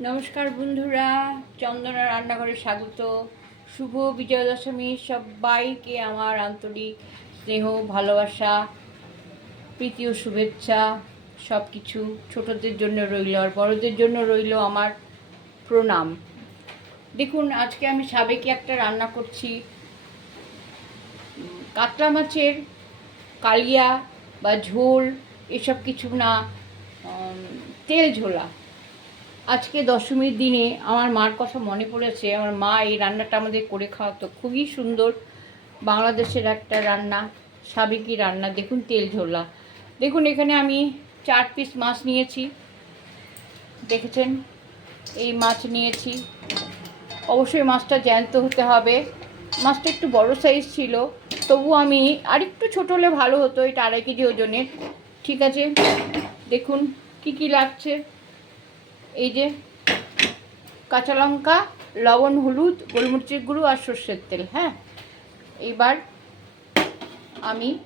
নমস্কার বন্ধুরা, চন্দনা রান্নাঘরে স্বাগত। শুভ বিজয়া দশমী সবাইকে আমার আন্তরিক স্নেহ, ভালোবাসা, প্রীতি ও শুভেচ্ছা। সব কিছু ছোটদের জন্য রইল আর বড়দের জন্য রইল আমার প্রণাম। দেখুন, আজকে আমি সাবেকি একটা রান্না করছি। কাতলা মাছের কালিয়া বা ঝোল, এসব কিছু না তেল ঝোলা। আজকে দশমীর দিনে আমার মার কথা মনে পড়েছে। আমার মা এই রান্নাটা আমাদের করে খাওয়াতো। খুবই সুন্দর বাংলাদেশের একটা রান্না, সাবেকি রান্না। দেখুন তেল ঝোলা। দেখুন, এখানে আমি চার পিস মাছ নিয়েছি। দেখেছেন? এই মাছ নিয়েছি। অবশ্যই মাছটা জ্যান্ত হতে হবে। মাছটা একটু বড় সাইজ ছিল। তবু আমি আরেকটু ছোট হলে ভালো হতো, এটা আড়াই কেজি ওজনের। ঠিক আছে? দেখুন, কি কি লাগছে? এই যে কাঁচা লঙ্কা, লবণ, হলুদ, গোলমরিচের গুঁড়ো আর সর্ষের তেল হ্যাঁ? এবার আমি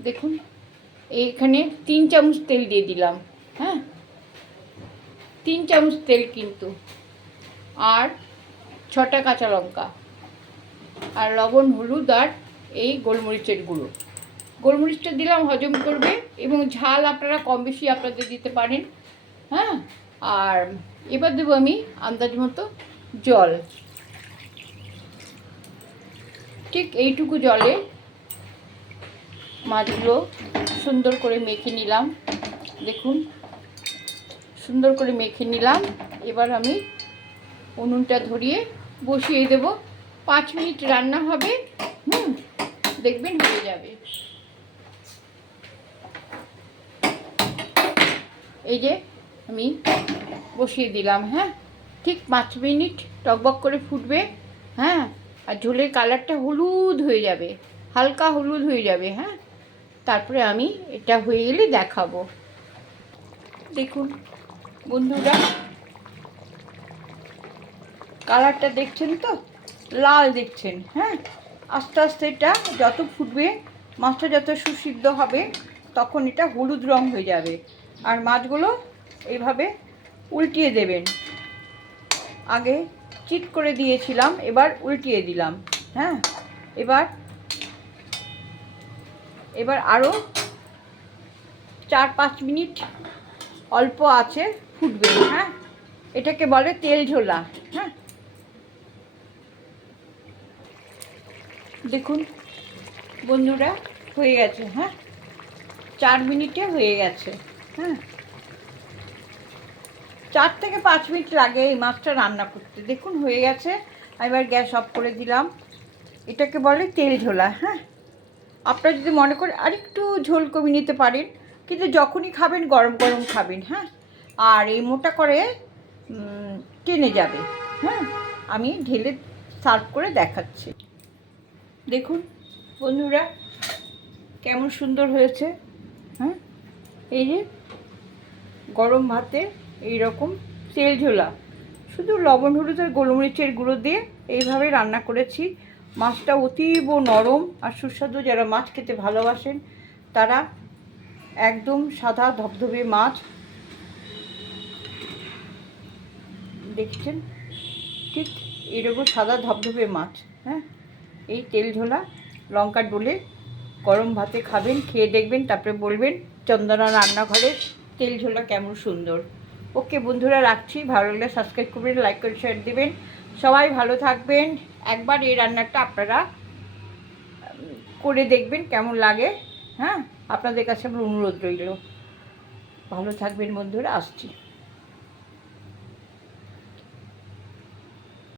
দেখুন, এইখানে তিন চামচ তেল দিয়ে দিলাম হ্যাঁ? তিন চামচ তেল কিন্তু, আর ছটা কাঁচা লঙ্কা, আর লবণ, হলুদ আর এই গোলমরিচের গুঁড়ো। গোলমরিচটা দিলাম হজম করবে এবং ঝাল আপনারা কম বেশি আপনাদের দিতে পারেন হ্যাঁ? আর এবার দেবো আমি আন্দাজ মতো জল। ঠিক এইটুকু জলে মাছগুলো সুন্দর করে মেখে নিলাম। দেখুন, সুন্দর করে মেখে নিলাম। এবার আমি উনুনটা ধরিয়ে বসিয়ে দেব। পাঁচ মিনিট রান্না হবে, হুম, দেখবেন হয়ে যাবে। এই যে আমি বসিয়ে দিলাম হ্যাঁ? ঠিক পাঁচ মিনিট টকবক করে ফুটবে হ্যাঁ? আর ঝোলের কালারটা হলুদ হয়ে যাবে, হালকা হলুদ হয়ে যাবে হ্যাঁ? তারপরে আমি এটা হয়ে গেলে দেখাবো। দেখুন, বন্ধুরা, কালারটা দেখছেন তো? লাল দেখছেন হ্যাঁ? আস্তে আস্তে এটা যত ফুটবে, মাছটা যত সুসিদ্ধ হবে, তখন এটা হলুদ রং হয়ে যাবে। আর মাছগুলো এইভাবে উল্টিয়ে দেবেন। আগে চিট করে দিয়েছিলাম, এবার উল্টিয়ে দিলাম হ্যাঁ? এবার এবার আরও চার পাঁচ মিনিট অল্প আছে ফুটবে হ্যাঁ? এটাকে বলে তেল ঝোলা হ্যাঁ? দেখুন, বন্ধুরা, হয়ে গেছে হ্যাঁ? চার মিনিটে হয়ে গেছে হ্যাঁ? চার থেকে পাঁচ মিনিট লাগে এই মাছটা রান্না করতে। দেখুন, হয়ে গেছে। এবার গ্যাস অফ করে দিলাম। এটাকে বলে তেল ঝোলা হ্যাঁ? আপনারা যদি মনে করেন আরেকটু ঝোল কমিয়ে নিতে পারেন, কিন্তু যখনই খাবেন, গরম গরম খাবেন হ্যাঁ? আর এই মোটা করে টেনে যাবে হ্যাঁ? আমি ঢেলে সার্ভ করে দেখাচ্ছি। দেখুন, বন্ধুরা, কেমন সুন্দর হয়েছে হ্যাঁ? এই যে গরম ভাতে এই রকম তেল ঝোলা। শুধু লবণ, হলুদ আর গোলমরিচের গুঁড়ো দিয়ে এইভাবে রান্না করেছি। মাছটা অতীব নরম আর সুস্বাদু। যারা মাছ খেতে ভালোবাসেন, তারা একদম সাদা ধবধবে মাছ। দেখছেন? ঠিক এরকম সাদা ধবধবে মাছ হ্যাঁ? এই তেল ঝোলা লঙ্কা ডোলে গরম ভাতে খাবেন, খেয়ে দেখবেন, তারপরে বলবেন, চন্দনা রান্নাঘরের তেল ঝোলা কেমন সুন্দর। ওকে বন্ধুরা রাখছি, ভালো লাগলে সাবস্ক্রাইব করবেন লাইক করে শেয়ার দেবেন। সবাই ভালো থাকবেন। একবার এই রান্নাটা আপনারা করে দেখবেন কেমন লাগে। হ্যাঁ আপনাদের কাছে আমার অনুরোধ রইল। ভালো থাকবেন বন্ধুরা, আসছি।